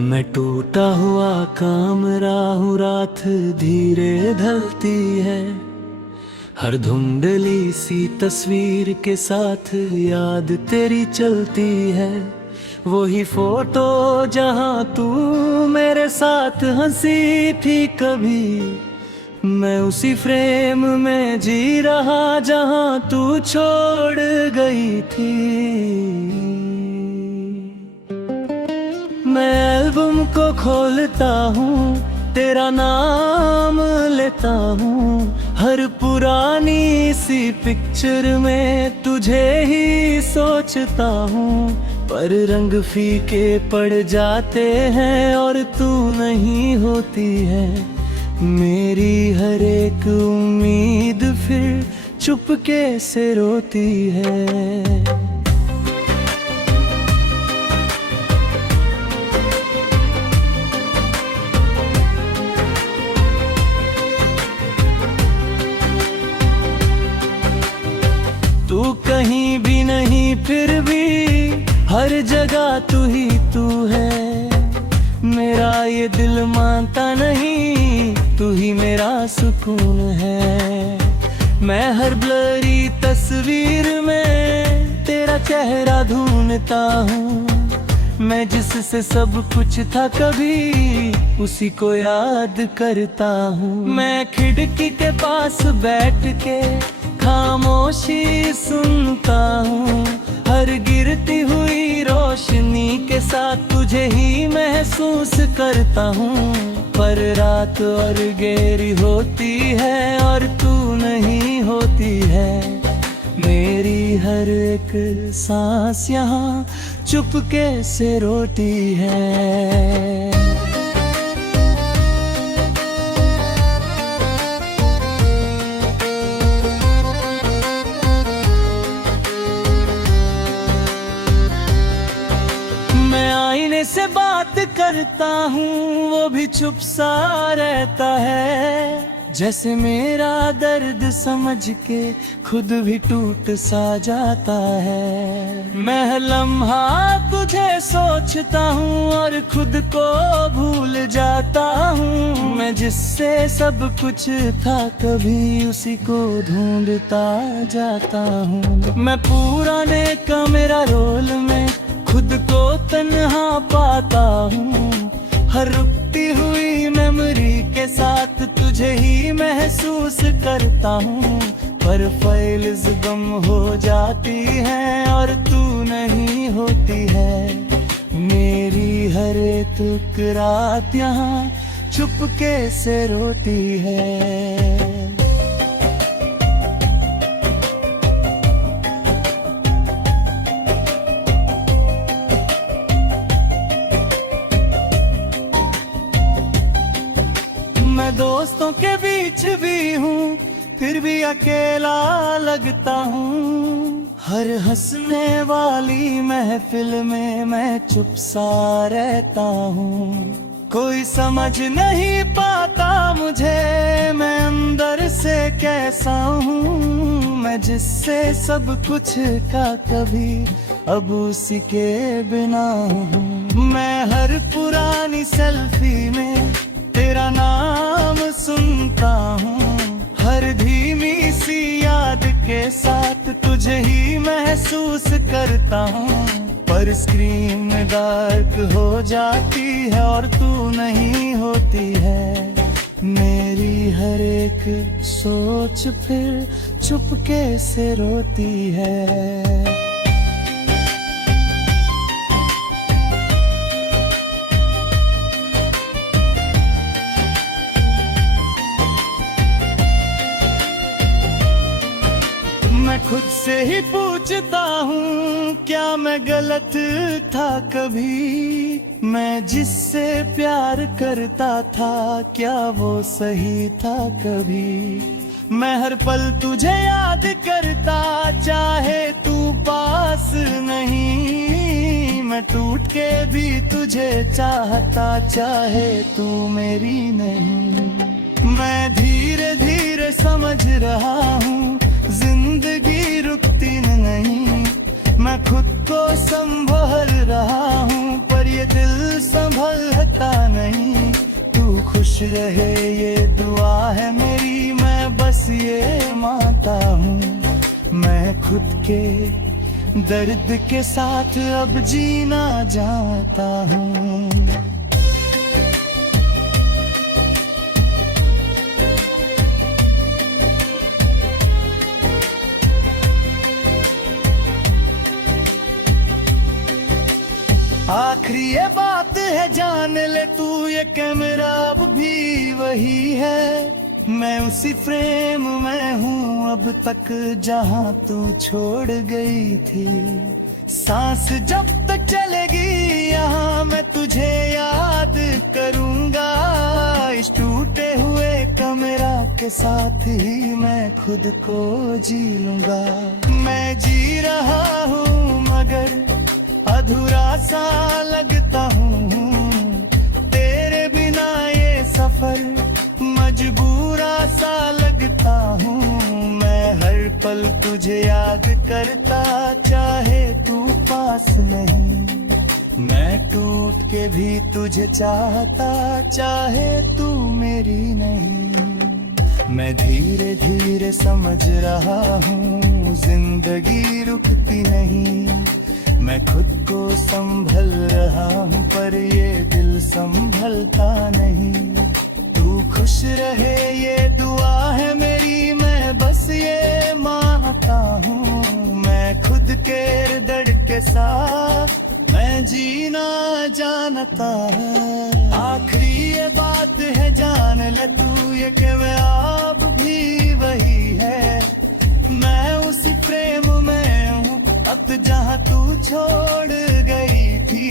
मैं टूटा हुआ काम राहु रात धीरे ढलती है। हर धुंधली सी तस्वीर के साथ याद तेरी चलती है। वही फोटो जहां तू मेरे साथ हंसी थी कभी, मैं उसी फ्रेम में जी रहा जहां तू छोड़ गई थी। मैं एल्बम को खोलता हूँ, तेरा नाम लेता हूँ, हर पुरानी सी पिक्चर में तुझे ही सोचता हूँ। पर रंग फीके पड़ जाते हैं और तू नहीं होती है। मेरी हर एक उम्मीद फिर चुपके से रोती है। तू कहीं भी नहीं फिर भी हर जगह तू ही तू है। मेरा ये दिल मानता नहीं, तू ही मेरा सुकून है। मैं हर ब्लरी तस्वीर में तेरा चेहरा ढूंढता हूँ। मैं जिससे सब कुछ था कभी उसी को याद करता हूँ। मैं खिड़की के पास बैठ के खामोशी सुनता हूँ। हर गिरती हुई रोशनी के साथ तुझे ही महसूस करता हूँ। पर रात और गहरी होती है और तू नहीं होती है। मेरी हर एक सांस यहाँ चुपके से रोती है। से बात करता हूँ, वो भी चुप सा रहता है। जैसे मेरा दर्द समझ के खुद भी टूट सा जाता है। मैं हर लम्हा तुझे सोचता हूँ और खुद को भूल जाता हूँ। मैं जिससे सब कुछ था कभी उसी को ढूंढता जाता हूँ। मैं पुराने का मेरा रोल में खुद को तन्हा पाता हूँ। हर रुकती हुई मेमोरी के साथ तुझे ही महसूस करता हूँ। पर फाइल्स गम हो जाती हैं और तू नहीं होती है। मेरी हर एक रात यहाँ चुपके से रोती है। मैं दोस्तों के बीच भी हूँ फिर भी अकेला लगता हूँ। हर हंसने वाली महफिल में मैं चुप सा रहता हूँ। कोई समझ नहीं पाता मुझे मैं अंदर से कैसा हूँ। मैं जिससे सब कुछ का कभी अब उसी के बिना हूँ। मैं हर पुरानी सेल्फी में तेरा नाम सुनता हूँ। हर धीमी सी याद के साथ तुझे ही महसूस करता हूँ। पर स्क्रीन डार्क हो जाती है और तू नहीं होती है। मेरी हर एक सोच फिर चुपके से रोती है। मैं खुद से ही पूछता हूँ क्या मैं गलत था कभी। मैं जिससे प्यार करता था क्या वो सही था कभी। मैं हर पल तुझे याद करता चाहे तू पास नहीं। मैं टूट के भी तुझे चाहता चाहे तू मेरी नहीं। मैं धीरे धीरे समझ रहा हूँ जिंदगी रुकती नहीं। मैं खुद को संभाल रहा हूँ पर ये दिल संभलता नहीं। तू खुश रहे ये दुआ है मेरी, मैं बस ये मानता हूँ। मैं खुद के दर्द के साथ अब जीना जानता हूँ। आखिरी ये बात है जान ले तू, ये कैमरा अब भी वही है। मैं उसी फ्रेम में हूँ अब तक जहाँ तू छोड़ गई थी। सांस जब तक चलेगी यहाँ मैं तुझे याद करूँगा। इस टूटे हुए कैमरा के साथ ही मैं खुद को जी लूँगा। मैं जी रहा हूँ मगर अधूरा सा लगता हूँ। तेरे बिना ये सफर मजबूरा सा लगता हूँ। मैं हर पल तुझे याद करता, चाहे तू पास नहीं। मैं टूट के भी तुझे चाहता, चाहे तू मेरी नहीं। मैं धीरे धीरे समझ रहा हूँ जिंदगी रुकती नहीं। मैं खुद को संभल रहा हूँ पर ये दिल संभलता नहीं। तू खुश रहे ये दुआ है मेरी, मैं बस ये मानता हूँ। मैं खुद के दर्द के साथ मैं जीना जानता हूँ। आखिरी ये बात है जान ले तू, ये कि मैं आप भी वही है। मैं उसी प्रेम में हूँ अब जहाँ तू छोड़ गई थी।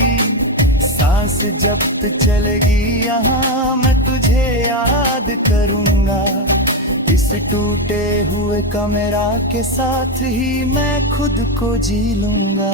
सांस जब तक चलेगी यहाँ मैं तुझे याद करूँगा। इस टूटे हुए कैमरा के साथ ही मैं खुद को जी लूँगा।